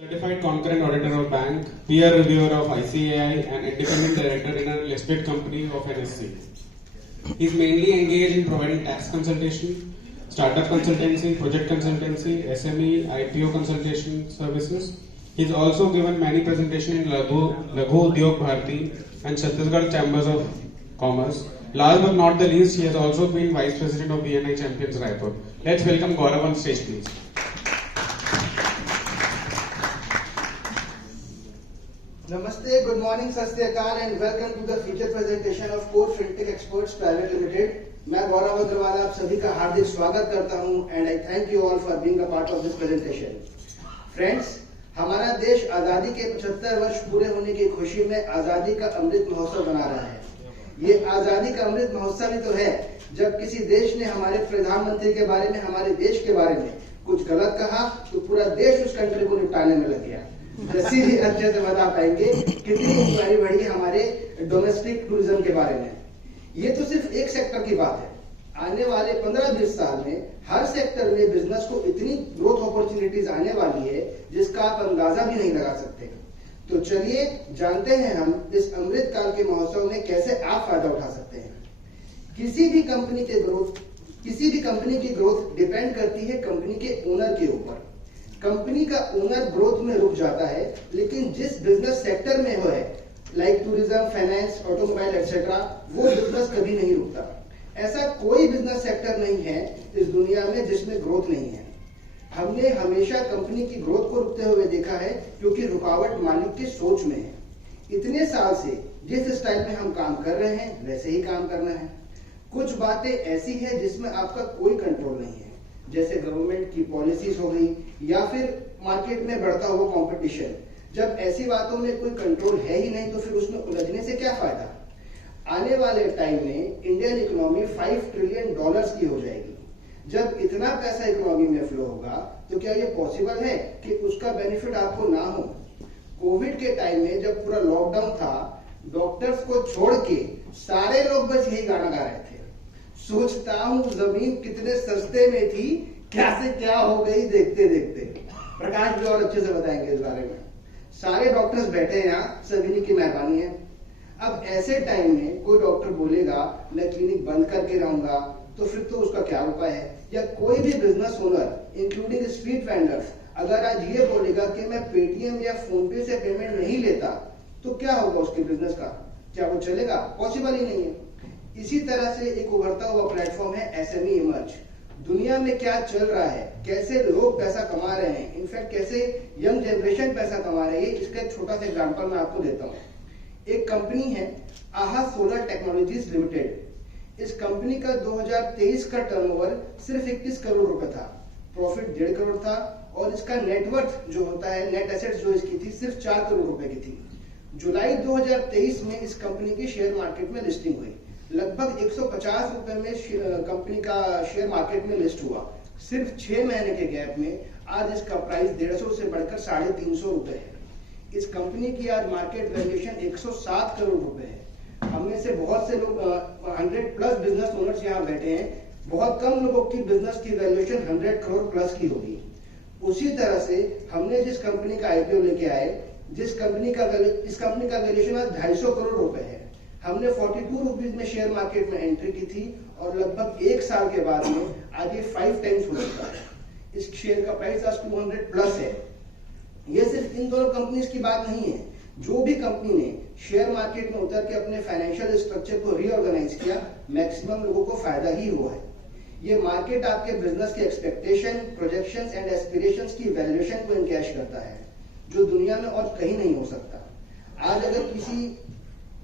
Certified concurrent auditor of bank, peer reviewer of ICAI, and independent director in a listed company of NSC. He is mainly engaged in providing tax consultation, startup consultancy, project consultancy, SME, IPO consultation services. He has also given many presentations in Laghu Udyog Bharati and Chhattisgarh Chambers of Commerce. Last but not the least, he has also been Vice President of BNI Champions Raipur. Let's welcome Gaurav on stage, please. Namaste, good morning, Sat Sri Akal, and welcome to the feature presentation of Core Fintech Experts Private Limited. मैं गौरव अग्रवाल आप सभी का हार्दिक स्वागत करता हूं and I thank you all for being a part of this presentation. Friends, हमारा देश आजादी के 75 वर्ष पूरे होने की खुशी में आजादी का अमृत महोत्सव मना रहा है. ये आजादी का अमृत महोत्सव ही तो है जब किसी देश ने हमारे प्रधानमंत्री के बारे में, हमारे देश के बारे में कुछ गलत कहा तो पूरा देश उस कंट्री को निपटाने में लग गया. जैसे ही अच्छे से बता पाएंगे कितनी इंक्वायरी बढ़ी हमारे डोमेस्टिक टूरिज्म के बारे में. ये तो सिर्फ एक सेक्टर की बात है. आने वाले 15-20 साल में हर सेक्टर में बिजनेस को इतनी ग्रोथ अपॉर्चुनिटीज आने वाली है जिसका आप अंदाजा भी नहीं लगा सकते. तो चलिए जानते हैं हम इस अमृत काल के महोत्सव में कैसे आप फायदा उठा सकते हैं. किसी भी कंपनी की ग्रोथ डिपेंड करती है कंपनी के ओनर के ऊपर. कंपनी का ओनर ग्रोथ में रुक जाता है, लेकिन जिस बिजनेस सेक्टर में वो है like tourism, finance, automobile etcetera, वो बिजनेस कभी नहीं रुकता. ऐसा कोई बिजनेस सेक्टर नहीं है इस दुनिया में जिसमें ग्रोथ नहीं है. हमने हमेशा कंपनी की ग्रोथ को रुकते हुए देखा है क्योंकि रुकावट मालिक की सोच में है. इतने साल से जिस स्टाइल में हम काम कर रहे हैं वैसे ही काम करना है. कुछ बातें ऐसी है जिसमें आपका कोई कंट्रोल नहीं है, जैसे गवर्नमेंट की पॉलिसीज हो गई या फिर मार्केट में बढ़ता हुआ कंपटीशन. जब ऐसी बातों में कोई कंट्रोल है ही नहीं तो फिर उसमें उलझने से क्या फायदा. आने वाले टाइम में इंडियन इकोनॉमी $5 ट्रिलियन की हो जाएगी. जब इतना पैसा इकोनॉमी में फ्लो होगा तो क्या ये पॉसिबल है कि उसका बेनिफिट आपको ना हो. कोविड के टाइम में जब पूरा लॉकडाउन था, डॉक्टर्स को छोड़ के सारे लोग बस यही गाना गा रहे थे, सोचता हूँ जमीन कितने सस्ते में थी, क्या से क्या हो गई देखते देखते. प्रकाश भी और अच्छे से बताएंगे इस बारे में. सारे डॉक्टर्स बैठे हैं यहाँ, सभी की मेहरबानी है. अब ऐसे टाइम में कोई डॉक्टर बोलेगा मैं क्लिनिक बंद करके रहूंगा तो फिर तो उसका क्या उपाय है. या कोई भी business owner including street vendors अगर आज ये बोलेगा कि मैं पेटीएम या फोन पे से पेमेंट नहीं लेता तो क्या होगा उसके बिजनेस का. क्या वो चलेगा? पॉसिबल ही नहीं है. इसी तरह से एक उभरता हुआ प्लेटफॉर्म है एसएमई इमर्ज. दुनिया में क्या चल रहा है, कैसे लोग पैसा कमा रहे हैं, इनफैक्ट कैसे यंग जनरेशन पैसा कमा रही है, इसका एक छोटा सा एग्जांपल मैं आपको देता हूँ. एक कंपनी है आहा सोलर टेक्नोलॉजीज लिमिटेड. इस कंपनी का 2023 का टर्नओवर सिर्फ 21 करोड़ रुपए था, प्रॉफिट 1.5 करोड़ था और इसका नेटवर्थ जो होता है, नेट एसेट्स जो इसकी थी सिर्फ 4 करोड़ रुपए की थी. जुलाई 2023 में इस कंपनी की शेयर मार्केट में लिस्टिंग हुई. लगभग 150 रुपए में कंपनी का शेयर मार्केट में लिस्ट हुआ. सिर्फ 6 महीने के गैप में आज इसका प्राइस 150 से बढ़कर 350 रुपए है. इस कंपनी की आज मार्केट वैल्यूएशन 107 करोड़ रुपए है. हमने से बहुत से लोग 100+ बिजनेस ओनर्स यहाँ बैठे हैं, बहुत कम लोगों की बिजनेस की वैल्यूएशन 100 करोड़ प्लस की होगी. उसी तरह से हमने जिस कंपनी का आईपीओ लेके आए, इस कंपनी का वैल्यूएशन आज 250 करोड़ रुपए है. हमने 42 रुपीज में शेयर मार्केट में एंट्री की थी और लगभग 1 साल के बाद में आज ये 5 टाइम्स हो चुका है. इस शेयर का प्राइस आज 200+ है. ये सिर्फ इन दोनों कंपनीज की बात नहीं है. जो भी कंपनी ने शेयर मार्केट में उतर के अपने फाइनेंशियल स्ट्रक्चर को रीऑर्गेनाइज किया, मैक्सिमम लोगों को फायदा ही हुआ है. ये मार्केट आपके बिजनेस के एक्सपेक्टेशन, प्रोजेक्शंस एंड एस्पिरेशंस की वैल्यूएशन को इनकैश करता है, जो दुनिया में और कहीं नहीं हो सकता.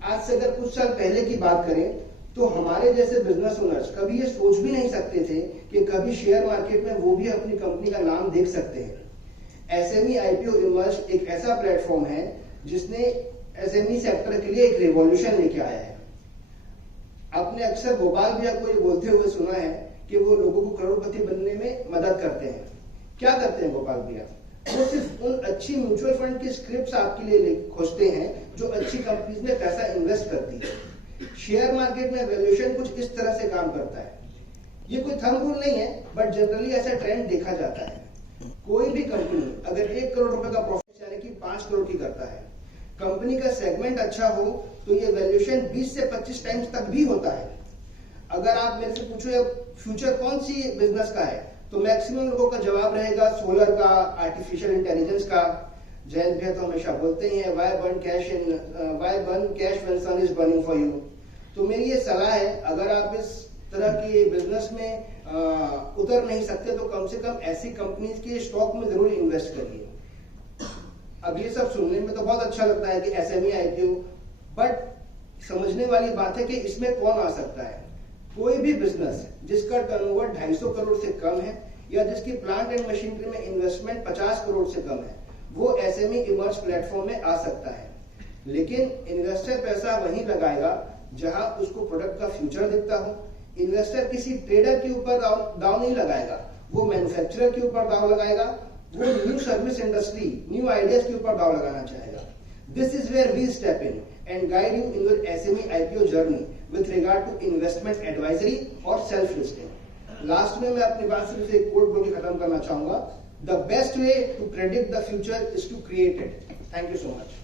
आज से अगर कुछ साल पहले की बात करें तो हमारे जैसे बिजनेस ओनर्स कभी ये सोच भी नहीं सकते थे कि कभी शेयर मार्केट में वो भी अपनी कंपनी का नाम देख सकते हैं. एसएमई आईपीओ इमर्ज एक ऐसा प्लेटफॉर्म है जिसने एसएमई सेक्टर के लिए एक रिवॉल्यूशन लेके आया है. आपने अक्सर गोपाल भैया को ये बोलते हुए सुना है कि वो लोगों को करोड़पति बनने में मदद करते हैं. क्या करते हैं गोपाल भैया? वो सिर्फ उन अच्छी म्यूचुअल फंड की स्क्रिप्ट्स आपके लिए खोजते हैं जो अच्छी कंपनीज में पैसा इन्वेस्ट करती है. शेयर मार्केट में वैल्यूएशन कुछ इस तरह से काम करता है. ये कोई थंब रूल नहीं है, बट जनरली ऐसा ट्रेंड देखा जाता है. कोई भी कंपनी अगर 1 करोड़ रुपए का प्रॉफिट कंपनी का सेगमेंट अच्छा हो तो ये वैल्यूएशन 20 से 25 टाइम्स तक भी होता है। अगर आप मेरे से पूछो ये फ्यूचर कौन सी बिजनेस का है, तो मैक्सिमम लोगों का जवाब रहेगा सोलर का, आर्टिफिशियल इंटेलिजेंस का। जयंत भैया तो हमेशा बोलते ही हैं why burn cash when sun is burning for you. तो मेरी ये सलाह है, अगर आप इस तरह की बिजनेस में उतर नहीं सकते तो कम से कम ऐसी कंपनीज के स्टॉक में जरूर इन्वेस्ट करिए। अब ये सब सुनने में तो बहुत अच्छा लगता है कि एसएमई आईपीओ, बट समझने वाली बात है कि इसमें कौन आ सकता है। कोई भी बिजनेस जिसका टर्नओवर 250 करोड़ से कम है या जिसकी प्लांट एंड मशीनरी में इन्वेस्टमेंट 50 करोड़ से कम है, वो एसएमई इमर्ज प्लेटफॉर्म में आ सकता है। लेकिन इन्वेस्टर पैसा वहीं लगाएगा जहां उसको प्रोडक्ट का फ्यूचर दिखता हो। इन्वेस्टर किसी ट्रेडर के ऊपर दाव नहीं लगाएगा, वो मैन्युफैक्चरर के ऊपर दाव लगाएगा, वो new service industry, new ideas के ऊपर दाव लगाना चाहेगा। This is where we step in and guide you in your SME IPO journey with regard to investment advisory और सेल्फ लिस्टिंग। लास्ट में मैं अपनी बात सिर्फ एक कोट बोल के खत्म करना चाहूंगा, the best way to predict the future is to create it. Thank you so much.